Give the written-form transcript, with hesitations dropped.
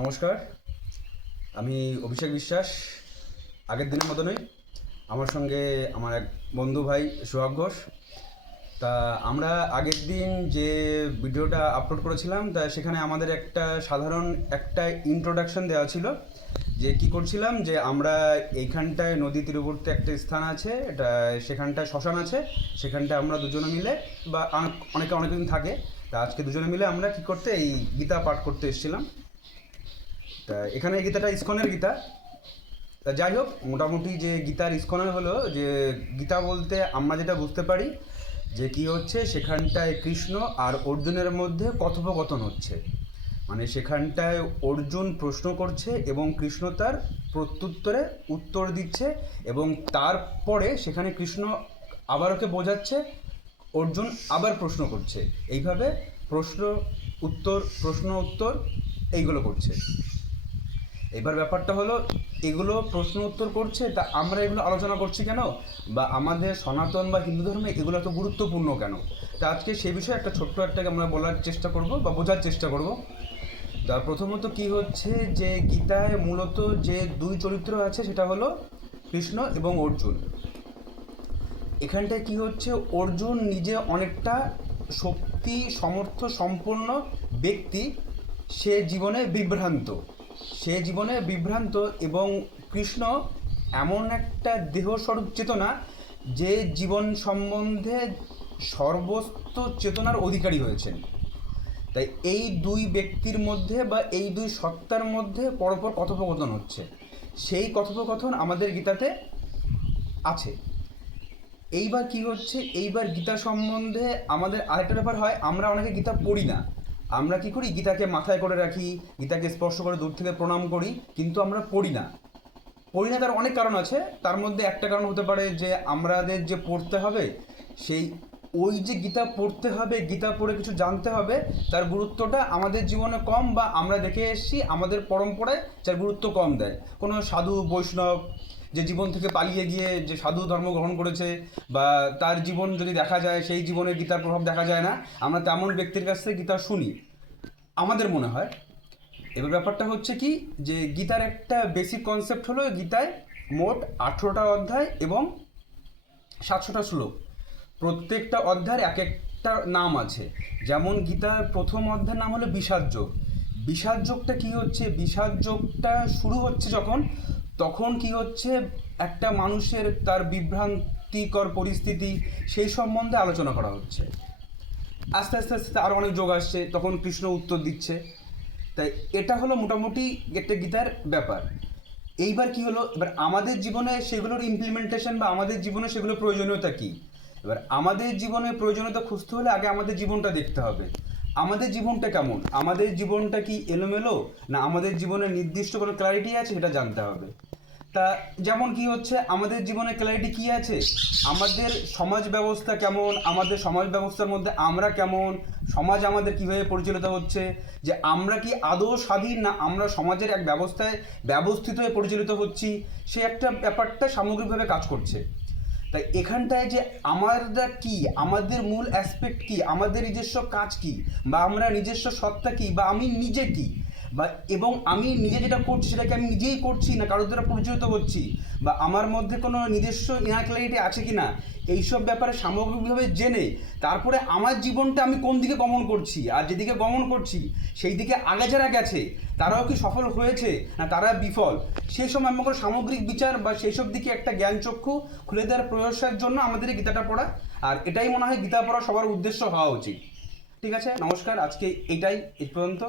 নমস্কার, আমি অভিষেক বিশ্বাস। আগের দিনের মতনই আমার সঙ্গে আমার এক বন্ধু ভাই সোহাগ ঘোষ। তা আমরা আগের দিন যে ভিডিওটা আপলোড করেছিলাম, তা সেখানে আমাদের একটা ইন্ট্রোডাকশন দেওয়া ছিল যে কি করছিলাম, যে আমরা এইখানটায় নদী তীরবর্তী একটা স্থান আছে, এটা সেখানটায় শ্মশান আছে, সেখানটায় আমরা দুজনে মিলে বা অনেকদিন থাকে। তা আজকে দুজনে মিলে আমরা কি করতে এই গীতা পাঠ করতে এসেছিলাম। তা এখানে এই গীতাটা ইস্কনের গীতা। তা যাই হোক, মোটামুটি যে গীতার ইস্কনের হলো যে গীতা বলতে আমরা যেটা বুঝতে পারি যে কি হচ্ছে, সেখানটায় কৃষ্ণ আর অর্জুনের মধ্যে কথোপকথন হচ্ছে। মানে সেখানটায় অর্জুন প্রশ্ন করছে এবং কৃষ্ণ তার প্রত্যুত্তরে উত্তর দিচ্ছে, এবং তারপরে সেখানে কৃষ্ণ আবার ওকে বোঝাচ্ছে, অর্জুন আবার প্রশ্ন করছে। এইভাবে প্রশ্ন উত্তর এইগুলো করছে। এবার ব্যাপারটা হলো, এগুলো প্রশ্ন উত্তর করছে, তা আমরা এগুলো আলোচনা করছি কেন, বা আমাদের সনাতন বা হিন্দু ধর্মে এগুলো এত গুরুত্বপূর্ণ কেন। তা আজকে সেই বিষয়ে ছোট্ট একটা আমরা বলার চেষ্টা করব বা বোঝার চেষ্টা করব। তা প্রথমত কি হচ্ছে, যে গীতায় মূলত যে দুই চরিত্র আছে সেটা হলো কৃষ্ণ এবং অর্জুন। এখানটায় কি হচ্ছে, অর্জুন নিজে অনেকটা শক্তি সমর্থ সম্পন্ন ব্যক্তি, সে জীবনে বিভ্রান্ত এবং কৃষ্ণ এমন একটা দেহস্বরূপ চেতনা যে জীবন সম্বন্ধে সর্বস্ত চেতনার অধিকারী হয়েছেন। তাই এই দুই ব্যক্তির মধ্যে বা এই দুই সত্তার মধ্যে পরপর কথোপকথন হচ্ছে। সেই কথোপকথন আমাদের গীতাতে আছে। এইবার কি হচ্ছে, এইবার গীতা সম্বন্ধে আমাদের আরেকটা ব্যাপার হয়, আমরা অনেকে গীতা পড়ি না। আমরা কি করি, গীতাকে মাথায় করে রাখি, গীতাকে স্পর্শ করে দূর থেকে প্রণাম করি, কিন্তু আমরা পড়ি না তার অনেক কারণ আছে। তার মধ্যে একটা কারণ হতে পারে যে আমাদের যে পড়তে হবে, সেই ওই যে গীতা পড়তে হবে, গীতা পড়ে কিছু জানতে হবে, তার গুরুত্বটা আমাদের জীবনে কম, বা আমরা দেখে এসেছি আমাদের পরম্পরায় যার গুরুত্ব কম দেয়। কোনো সাধু বৈষ্ণব যে জীবন থেকে পালিয়ে গিয়ে যে সাধু ধর্ম গ্রহণ করেছে, বা তার জীবন যদি দেখা যায়, সেই জীবনে গীতার প্রভাব দেখা যায় না, আমরা তেমন ব্যক্তির কাছ থেকে গীতা শুনি আমাদের মনে হয়। এবার ব্যাপারটা হচ্ছে কি, যে গীতার একটা বেসিক কনসেপ্ট হলো, গীতায় মোট 18টা অধ্যায় এবং 700টা শ্লোক। প্রত্যেকটা অধ্যায়ের এক একটা নাম আছে। যেমন গীতার প্রথম অধ্যায়ের নাম হলো বিষাদ যোগ। বিষাদ যোগটা কী হচ্ছে, বিষাদ যোগটা শুরু হচ্ছে তখন কি হচ্ছে, একটা মানুষের তার বিভ্রান্তিকর পরিস্থিতি, সেই সম্বন্ধে আলোচনা করা হচ্ছে। আস্তে আস্তে আস্তে আরও অনেক যোগ আসছে, তখন কৃষ্ণ উত্তর দিচ্ছে। তাই এটা হলো মোটামুটি একটা গীতার ব্যাপার। এইবার কি হলো, এবার আমাদের জীবনে সেগুলোর ইমপ্লিমেন্টেশন বা আমাদের জীবনে সেগুলোর প্রয়োজনীয়তা কী। এবার আমাদের জীবনে প্রয়োজনীয়তা খুঁজতে হলে আগে আমাদের জীবনটা দেখতে হবে। আমাদের জীবনটা কেমন, আমাদের জীবনটা কি এলোমেলো, না আমাদের জীবনে নির্দিষ্ট কোনো ক্ল্যারিটি আছে, সেটা জানতে হবে। তা যেমন কি হচ্ছে, আমাদের জীবনে ক্ল্যারিটি কী আছে, আমাদের সমাজ ব্যবস্থা কেমন, আমাদের সমাজ ব্যবস্থার মধ্যে আমরা কেমন, সমাজ আমাদের কীভাবে পরিচালিত হচ্ছে, যে আমরা কি আদৌ স্বাধীন, না আমরা সমাজের এক ব্যবস্থায় ব্যবস্থিত হয়ে পরিচালিত হচ্ছি, সে একটা ব্যাপারটা সামগ্রিকভাবে কাজ করছে। তাই এখানটায় যে আমরা কি, আমাদের মূল অ্যাসপেক্ট কি, আমাদের নিজস্ব কাজ কি, বা আমরা নিজস্ব সত্তা কি, বা আমি নিজে কি, বা এবং আমি নিজে যেটা করছি সেটাকে আমি নিজেই করছি না কারোর দ্বারা পরিচালিত হচ্ছি, বা আমার মধ্যে কোনো নিজস্ব ইনার ক্ল্যারিটি আছে কি না, এইসব ব্যাপারে সামগ্রিকভাবে জেনে তারপরে আমার জীবনটা আমি কোন দিকে গমন করছি, আর যেদিকে গমন করছি সেই দিকে আগে যারা গেছে তারাও কি সফল হয়েছে, না তারা বিফল, সেই সময় আমাকে সামগ্রিক বিচার বা সেই সব দিকে একটা জ্ঞানচক্ষু খুলে দেওয়ার প্রয়াসের জন্য আমাদের এই গীতাটা পড়া। আর এটাই মনে হয় গীতা পড়া সবার উদ্দেশ্য হওয়া উচিত। ঠিক আছে, নমস্কার, আজকে এটাই এই পর্যন্ত।